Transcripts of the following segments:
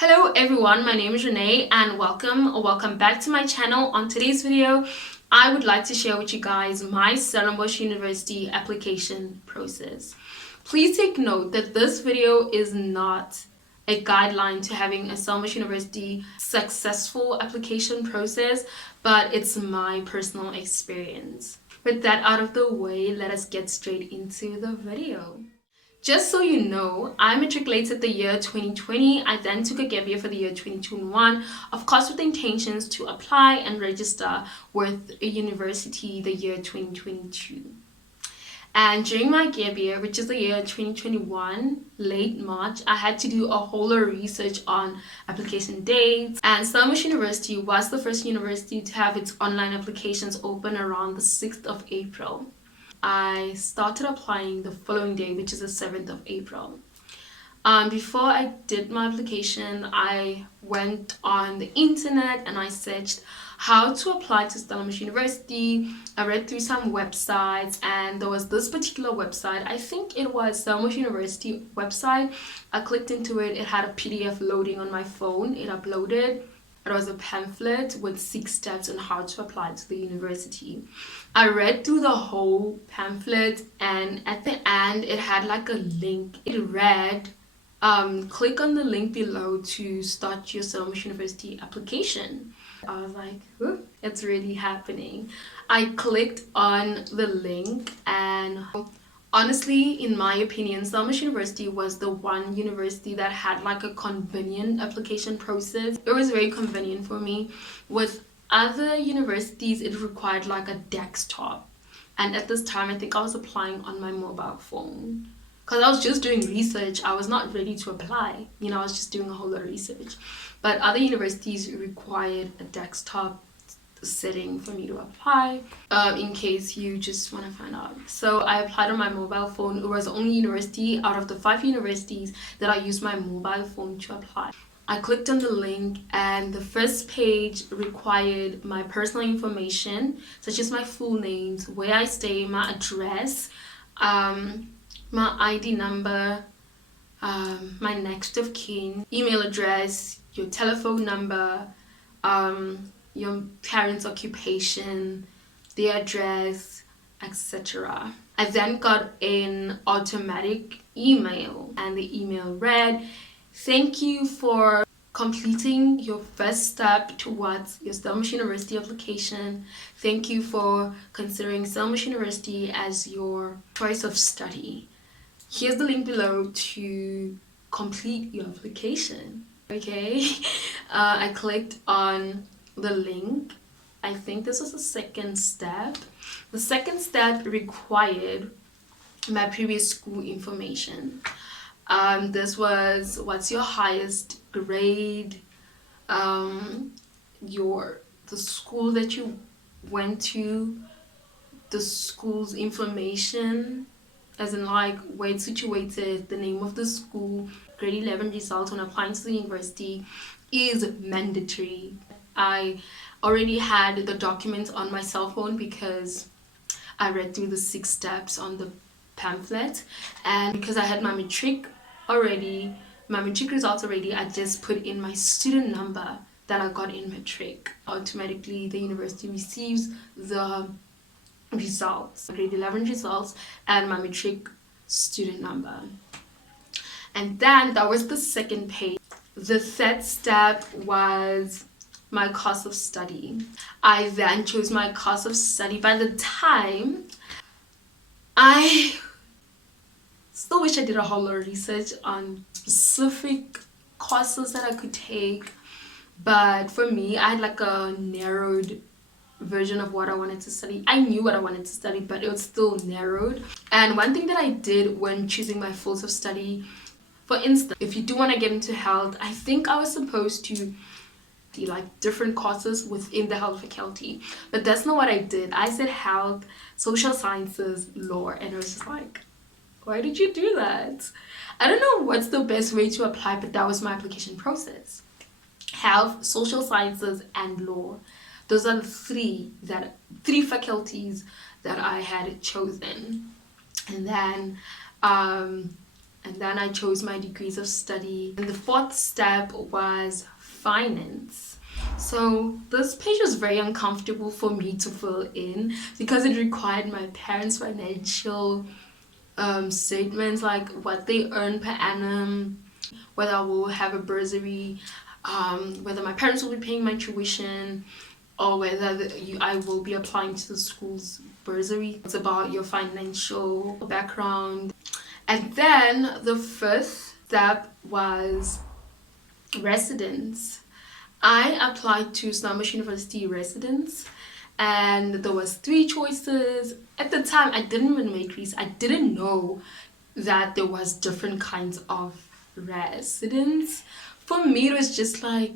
Hello everyone, my name is Renee and welcome back to my channel. On today's video, I would like to share with you guys my Stellenbosch University application process. Please take note that this video is not a guideline to having a Stellenbosch University successful application process, but it's my personal experience. With that out of the way, let us get straight into the video. Just so you know, I matriculated the year 2020. I then took a gap year for the year 2021, of course with the intentions to apply and register with a university the year 2022. And during my gap year, which is the year 2021, late March, I had to do a whole lot of research on application dates. And Stellenbosch University was the first university to have its online applications open around the 6th of April. I started applying the following day, which is the 7th of April. Before I did my application, I went on the internet and I searched how to apply to Stellenbosch University. I read through some websites and there was this particular website. I think it was Stellenbosch University website. I clicked into it. It had a PDF loading on my phone. It uploaded. It was a pamphlet with 6 steps on how to apply to the university. I read through the whole pamphlet and at the end it had like a link. It read, click on the link below to start your Stellenbosch University application. I was like, it's really happening. I clicked on the link and honestly, in my opinion, Stellenbosch University was the one university that had like a convenient application process. It was very convenient for me. With other universities, it required like a desktop. And at this time, I think I was applying on my mobile phone. Because I was just doing research. I was not ready to apply. I was just doing a whole lot of research. But other universities required a desktop setting for me to apply, in case you just want to find out. So I applied on my mobile phone. It was the only university out of the 5 universities that I used my mobile phone to apply. I clicked on the link and the first page required my personal information, such as my full names, where I stay, my address, my ID number, my next of kin, email address, your telephone number, your parents' occupation, their address, etc. I then got an automatic email and the email read, "Thank you for completing your first step towards your Stellenbosch University application. Thank you for considering Stellenbosch University as your choice of study. Here's the link below to complete your application." Okay, I clicked on the link. I think this was the second step. The second step required my previous school information. This was what's your highest grade, the school that you went to, the school's information, as in like where it's situated, the name of the school. Grade 11 results when applying to the university is mandatory. I already had the documents on my cell phone because I read through the 6 steps on the pamphlet, and because I had my matric results already, I just put in my student number that I got in matric. Automatically the university receives the results, grade 11 results and my matric student number. And then that was the second page. The third step was my course of study. I then chose my course of study. By the time, I still wish I did a whole lot of research on specific courses that I could take, but for me, I had like a narrowed version of what I wanted to study. I knew what I wanted to study, but it was still narrowed. And one thing that I did when choosing my fields of study, for instance, if you do want to get into health, I think I was supposed to do like different courses within the health faculty, but that's not what I did. I said health, social sciences, law, and it was just like, why did you do that? I don't know what's the best way to apply, but that was my application process. Health, social sciences, and law. Those are the three faculties that I had chosen. And then and then I chose my degrees of study. And the fourth step was finance. So this page was very uncomfortable for me to fill in because it required my parents' financial statements, like what they earn per annum, whether I will have a bursary, whether my parents will be paying my tuition, or whether I will be applying to the school's bursary. It's about your financial background. And then the fifth step was residence. I applied to Stellenbosch University residence, and there was 3 choices. At the time, I didn't even make research. I didn't know that there was different kinds of residence. For me, it was just like,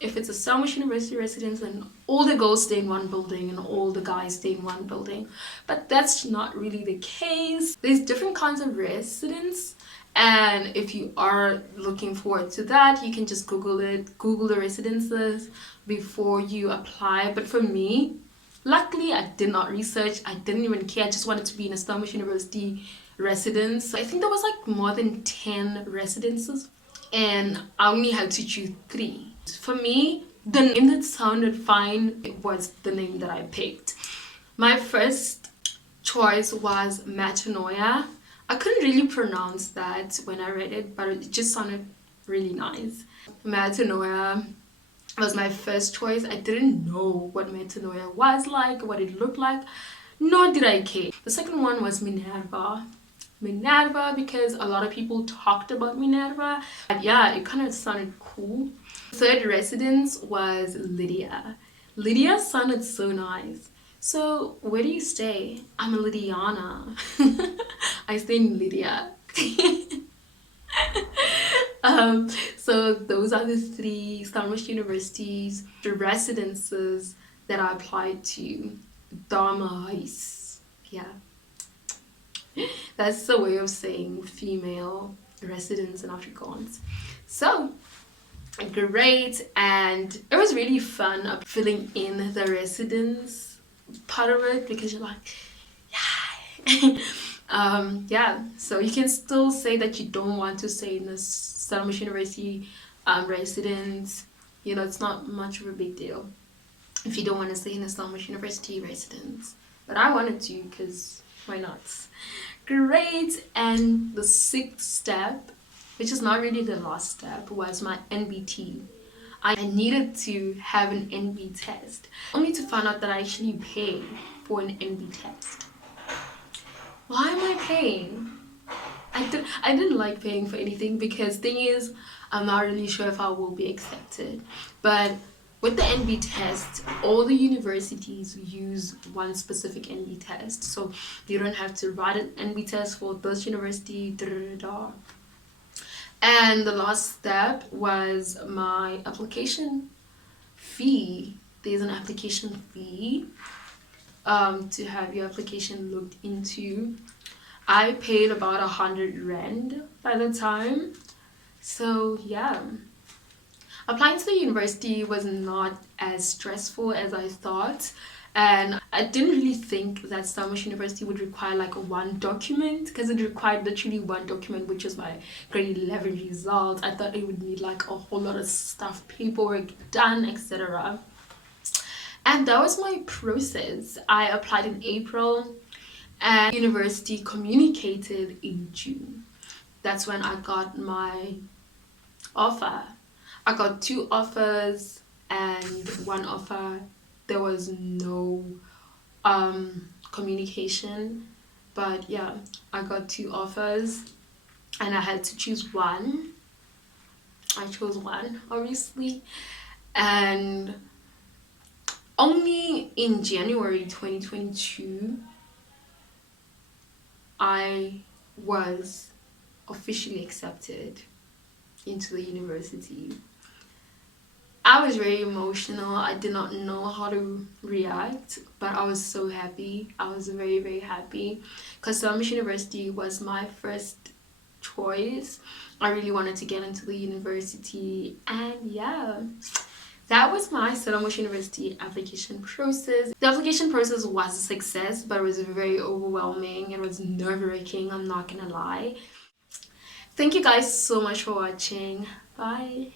if it's a Stellenbosch University residence, then all the girls stay in one building and all the guys stay in one building. But that's not really the case. There's different kinds of residence, and if you are looking forward to that, you can just Google it, Google the residences before you apply. But for me, luckily, I did not research. I didn't even care. I just wanted to be in a Stellenbosch University residence. I think there was like more than 10 residences, and I only had to choose 3. For me, the name that sounded fine, it was the name that I picked. My first choice was Metanoia. I couldn't really pronounce that when I read it, but it just sounded really nice. Metanoia was my first choice. I didn't know what Metanoia was like, what it looked like, nor did I care. The second one was Minerva. Minerva, because a lot of people talked about Minerva. But yeah, it kind of sounded cool. Third residence was Lydia. Lydia sounded so nice. So where do you stay? I'm a Lydiana. I stay in Lydia. So those are the 3 Stellenbosch universities, the residences that I applied to. Damehuis. Yeah. That's the way of saying female residence in Afrikaans. So great, and it was really fun filling in the residence part of it, because you're like, yeah. Yeah, so you can still say that you don't want to stay in this Stellenbosch University residence. You know, it's not much of a big deal if you don't want to stay in a Stellenbosch University residence, but I wanted to, because why not? Great. And the 6th step, which is not really the last step, was my NBT. I needed to have an NB test, only to find out that I actually pay for an NB test. Why am I paying? I didn't like paying for anything, because thing is, I'm not really sure if I will be accepted. But with the NB test, all the universities use one specific NB test, so you don't have to write an NB test for this university. And the last step was my application fee. There's an application fee to have your application looked into. I paid about 100 rand by the time. So yeah, applying to the university was not as stressful as I thought. And I didn't really think that Stellenbosch University would require like one document, because it required literally one document, which was my grade 11 results. I thought it would need like a whole lot of stuff, paperwork done, etc. And that was my process. I applied in April, and university communicated in June. That's when I got my offer. I got 2 offers, and one offer there was no communication, but yeah, I got 2 offers and I had to choose one. I chose one, obviously, and only in January 2022 I was officially accepted into the university. I was very emotional. I did not know how to react, but I was so happy. I was very, very happy, because Stellenbosch University was my first choice. I really wanted to get into the university, and yeah, that was my Stellenbosch University application process. The application process was a success, but it was very overwhelming. It was nerve-wracking, I'm not gonna lie. Thank you guys so much for watching. Bye.